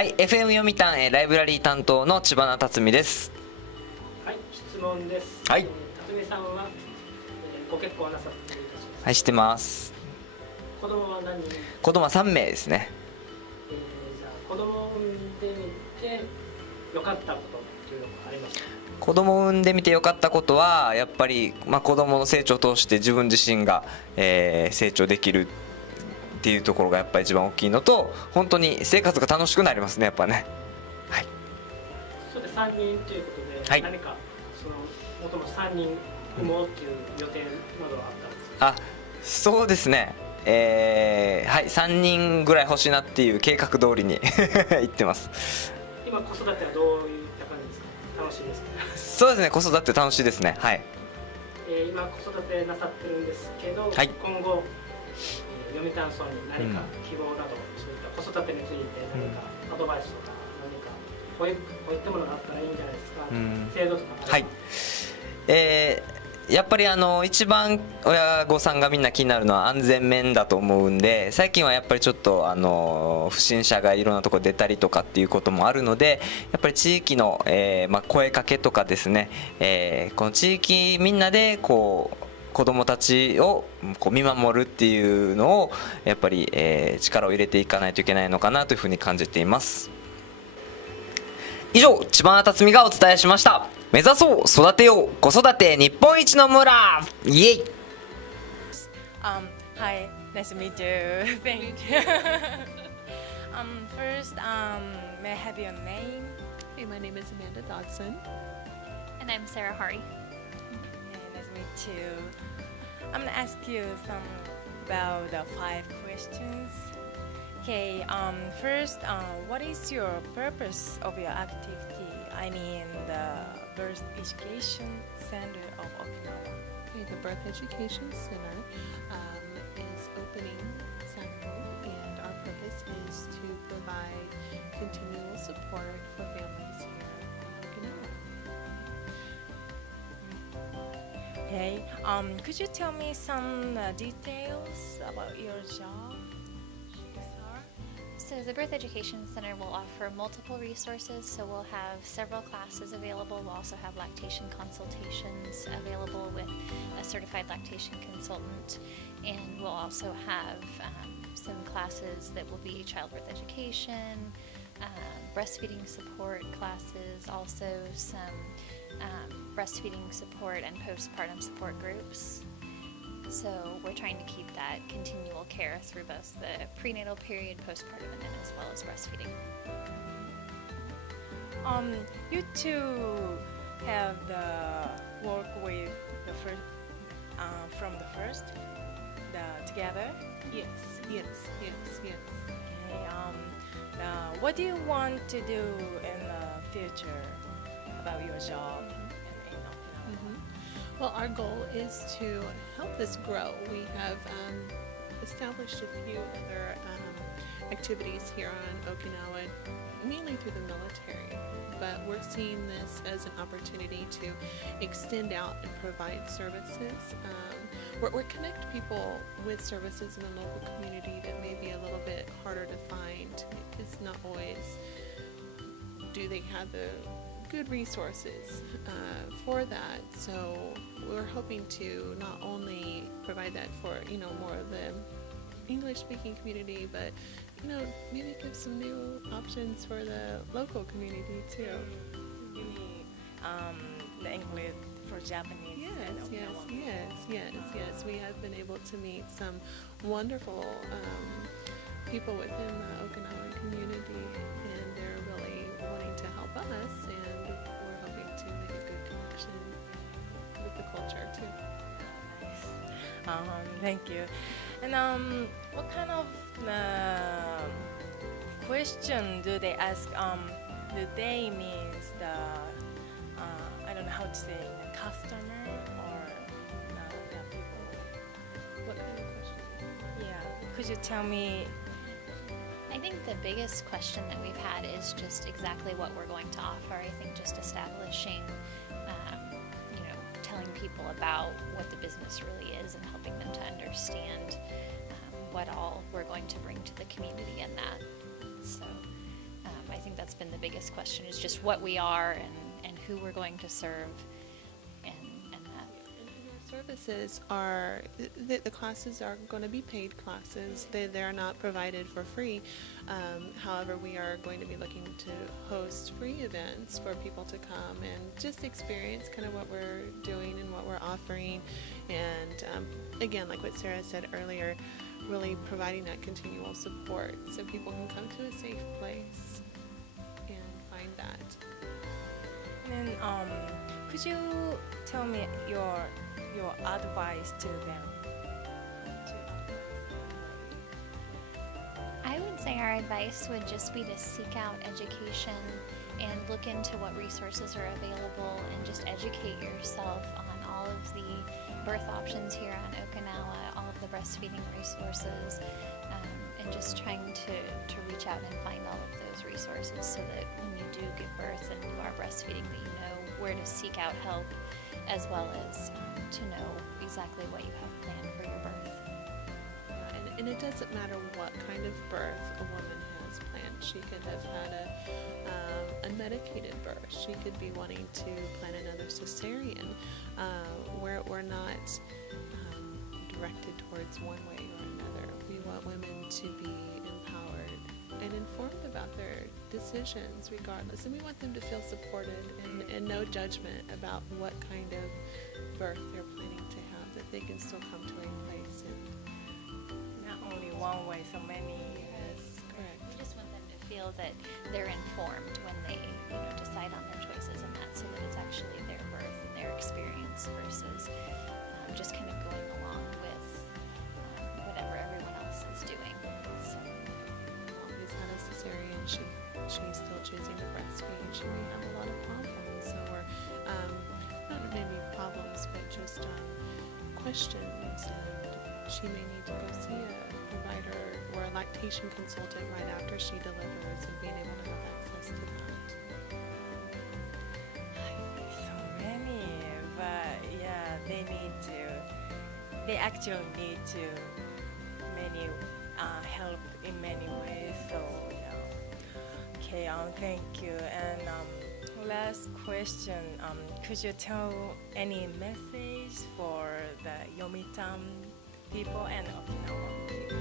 はい、FM 読谷ライブラリー担当の知花竜海です。はい、質問です。はい。辰巳さんは、ご結婚なさっているですか？はい、知ってます。子供は何人？子供は3名ですね。じゃあ子供を産んでみて良かったことっていうのがありますか？子供を産んでみて良かったことはやっぱり、子供の成長を通して自分自身が、成長できるっていうところがやっぱり一番大きいのと、本当に生活が楽しくなりますね、やっぱね。はい。それで3人ということで、はい、何かもともと3人産もうっていう予定などはあったんですか？あ、そうですね。はい、3人ぐらい欲しいなっていう計画通りに言ってます。今子育てはどういった感じですか？楽しいですか？そうですね、子育て楽しいですね。はい。今子育てなさってるんですけど、はい、今後、読谷村に何か希望など、そういった子育てについて何かアドバイスとか、何かこういったものがあったらいいんじゃないですか、制度とかあれば。はい、やっぱり一番親御さんがみんな気になるのは安全面だと思うんで、最近はやっぱりちょっと不審者がいろんなところ出たりとかっていうこともあるので、やっぱり地域の、声かけとかですね、この地域みんなでこう子どもたちをこう見守るっていうのをやっぱり、力を入れていかないといけないのかなというふうに感じています。以上、知花辰巳がお伝えしました。目指そう、育てよう、子育て日本一の村、イエイ。Hi, nice to meet you. Thank you. First, may I have your name? Hey, my name is Amanda Dodson. And I'm Sarah Hari. Yeah, nice to meet you. I'm gonna ask you some about the 5 questions. Okay, first, what is your purpose of your activity? I mean, the Birth Education Center of Okinawa. Okay, the Birth Education Center is opening Saturday, and our purpose is to provide continual support for families here in Okinawa. Okay, could you tell me some details about your job? So the Birth Education Center will offer multiple resources. So we'll have several classes available. We'll also have lactation consultations available with a certified lactation consultant. And we'll also have some classes that will be childbirth education, breastfeeding support classes, also some breastfeeding support and postpartum support groups. So we're trying to keep that continual care through both the prenatal period, postpartum, and then as well as breastfeeding. You two have the work with the first, from the first, together. Yes. Okay. What do you want to do in the future about your job in Okinawa? Well, our goal is to help this grow. We have established a few other activities here on Okinawa, mainly through the military, but we're seeing this as an opportunity to extend out and provide services. Or connect people with services in the local community that may be a little bit harder to find. It's not always do they have the good resources for that. So we're hoping to not only provide that for more of the English-speaking community, but maybe give some new options for the local community too. You mean the English for Japanese? Yes. We have been able to meet some wonderful people within the Okinawan community, and they're really wanting to help us, and we're hoping to make a good connection with the culture too. Nice. Thank you. And what kind of question do they ask? The they means the I don't know how to say the customer or the people. What kind of question? Yeah. Could you tell me? I think the biggest question that we've had is just exactly what we're going to offer. I think just establishing, telling people about what the business really is and helping them to understand what all we're going to bring to the community in that. So I that's been the biggest question, is just what we are and who we're going to serve, and that. Our services are, the classes are going to be paid classes. They're not provided for free. However, we are going to be looking to host free events for people to come and just experience kind of what we're doing and what we're offering. And again, like what Sarah said earlier, really providing that continual support so people can come to a safe place and find that. And could you tell me your advice to them? I would say our advice would just be to seek out education and look into what resources are available and just educate yourself on all of the birth options here on Okinawa, all of the breastfeeding resources, and just trying to reach out and find all of those resources so that when you do give birth and you are breastfeeding, that you know where to seek out help, as well as to know exactly what you have planned for your birth. And it doesn't matter what kind of birth a woman has planned. She could have had a unmedicated birth. She could be wanting to plan another cesarean. We're not directed towards one way or another. We want women to be empowered and informed about their decisions regardless. And we want them to feel supported and no judgment about what kind of birth they're planning to have, that they can still come to a place and Not only one way, so many. yes, correct. We just want them to feel that they're informed when they, decide on their choices and that, so that it's actually their birth and their experience versus just kind of going along with whatever everyone else is doing. So, Who's had a cesarean, she's still choosing to breastfeed. She may have a lot of problems, so we're not maybe problems, but just questions, and she may need to go see a provider or a lactation consultant right after she delivers, and being able to have access to that. So many, but yeah, they actually need to many help in many ways. So okay, thank you. And last question, could you tell any message for the Yomitan people and Okinawa people?